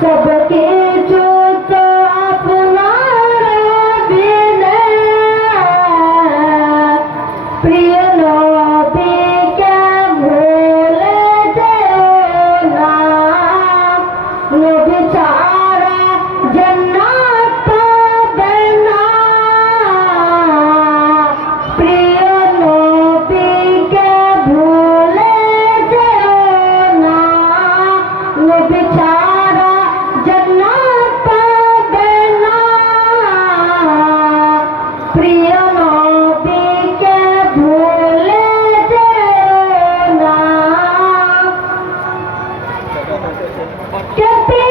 সব Quer ter